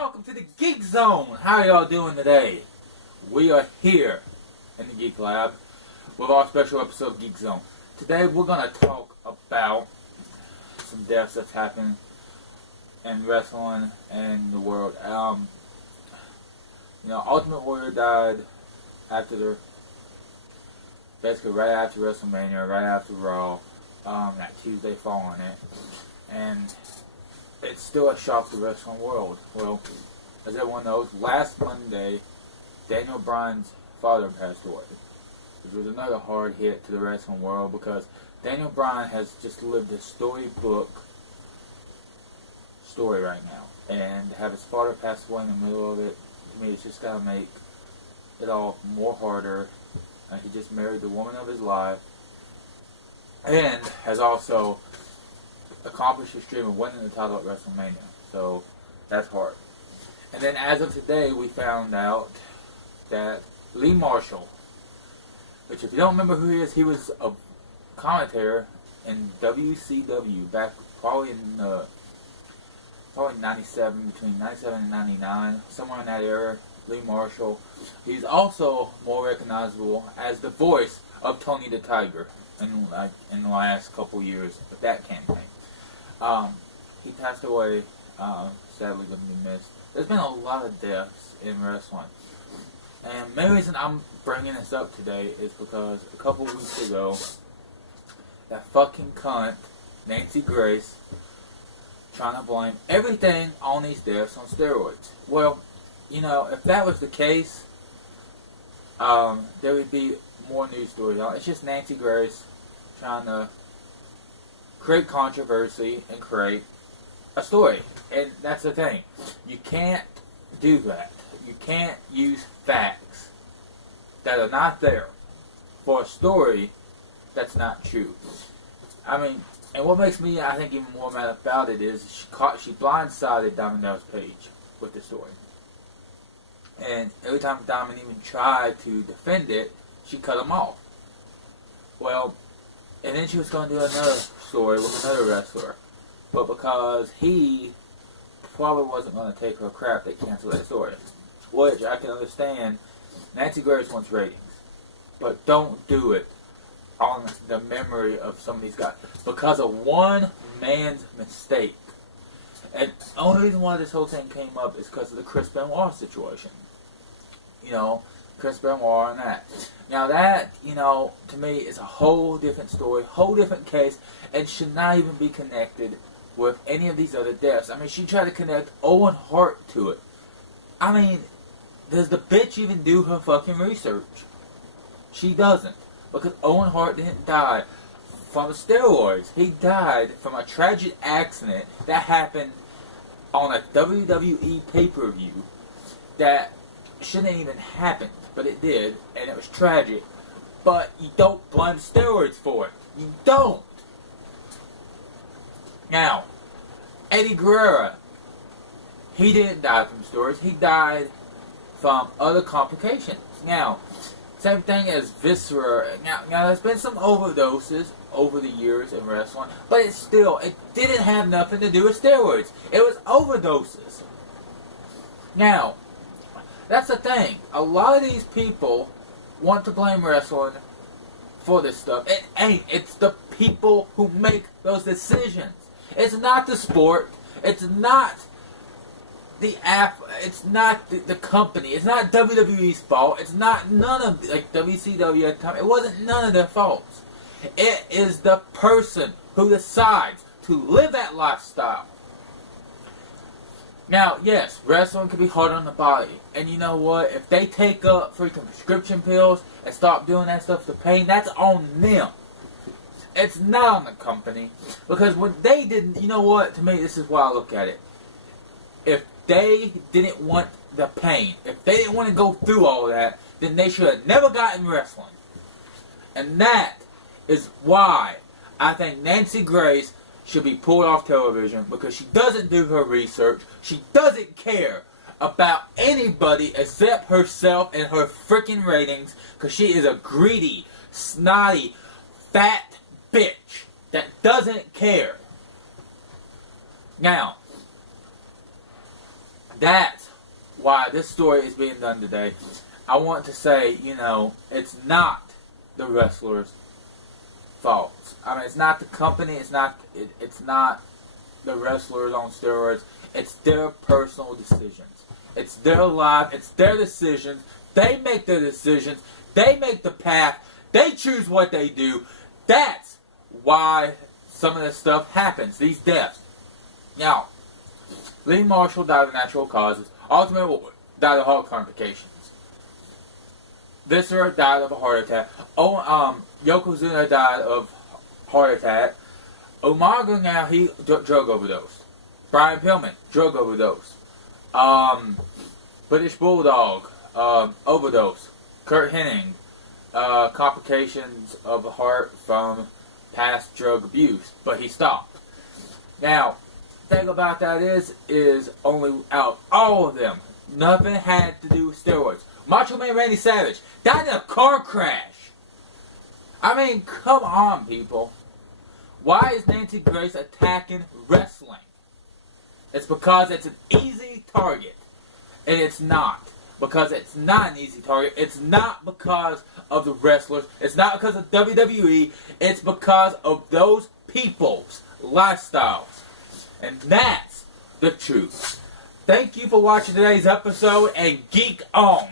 welcome to the Geek Zone. How y'all doing today? We are here in the Geek Lab with our special episode of Geek Zone. Today we're going to talk about some deaths that's happened in wrestling and the world. Ultimate Warrior died basically right after WrestleMania, right after Raw, that Tuesday following it. And it's still a shock to the wrestling world. Well, as everyone knows, last Monday, Daniel Bryan's father passed away. It was another hard hit to the wrestling world because Daniel Bryan has just lived a storybook story right now. And to have his father pass away in the middle of it, to me, it's just got to make it all more harder. He just married the woman of his life and has also accomplished his dream of winning the title at WrestleMania. So that's hard. And then as of today, we found out that Lee Marshall, which if you don't remember who he was a commentator in WCW back probably in 97, between 97 and 99, somewhere in that era. Lee Marshall. He's also more recognizable as the voice of Tony the Tiger in the last couple years of that campaign. He passed away, sadly going to be missed. There's been a lot of deaths in wrestling. And the main reason I'm bringing this up today is because a couple weeks ago, that fucking cunt, Nancy Grace, trying to blame everything on these deaths on steroids. Well, if that was the case, there would be more news stories on it. It's just Nancy Grace trying to create controversy and create a story. And that's the thing. You can't do that. You can't use facts that are not there for a story that's not true. And what makes me, I think, even more mad about it is she blindsided Diamond Dallas Page with the story. And every time Diamond even tried to defend it, she cut him off. Well, and then she was going to do another story with another wrestler. But because he probably wasn't going to take her crap, they canceled that story. Which I can understand. Nancy Grace wants ratings. But don't do it on the memory of some of these guys. Because of one man's mistake. And the only reason why this whole thing came up is because of the Chris Benoit situation. Chris Benoit and that. Now that, to me is a whole different story, whole different case, and should not even be connected with any of these other deaths. She tried to connect Owen Hart to it. Does the bitch even do her fucking research? She doesn't. Because Owen Hart didn't die from steroids. He died from a tragic accident that happened on a WWE pay-per-view that shouldn't even happen, but it did, and it was tragic. But you don't blame steroids for it. You don't. Now, Eddie Guerrero, he didn't die from steroids. He died from other complications. Now, same thing as Viscera. Now there's been some overdoses over the years in wrestling, but it didn't have nothing to do with steroids. It was overdoses. Now, that's the thing. A lot of these people want to blame wrestling for this stuff. It ain't. It's the people who make those decisions. It's not the sport. It's not the It's not the company. It's not WWE's fault. It's not none of WCW at the time. It wasn't none of their faults. It is the person who decides to live that lifestyle. Now, yes, wrestling can be hard on the body. And you know what? If they take up freaking prescription pills and stop doing that stuff to pain, that's on them. It's not on the company. Because when they didn't, you know what? To me, this is why I look at it. If they didn't want the pain, if they didn't want to go through all that, then they should have never gotten wrestling. And that is why I think Nancy Grace should be pulled off television, because she doesn't do her research. She doesn't care about anybody except herself and her freaking ratings, because she is a greedy, snotty, fat bitch that doesn't care. Now, That's why this story is being done today. I want to say, it's not the wrestlers' fault. I mean, it's not the company. It's not the wrestlers on steroids. It's their personal decisions. It's their life. It's their decisions. They make their decisions. They make the path. They choose what they do. That's why some of this stuff happens. These deaths. Now, Lee Marshall died of natural causes. Ultimate Warrior died of heart complications. Viscera died of a heart attack. Yokozuna died of heart attack. Umaga, now he drug overdose. Brian Pillman, drug overdose. British Bulldog, overdose. Kurt Hennig, complications of the heart from past drug abuse, but he stopped. Now, the thing about that is only out of all of them, nothing had to do with steroids. Macho Man Randy Savage died in a car crash. I mean, come on, people. Why is Nancy Grace attacking wrestling? It's because it's an easy target. And it's not. Because it's not an easy target. It's not because of the wrestlers. It's not because of WWE. It's because of those people's lifestyles. And that's the truth. Thank you for watching today's episode, and geek on.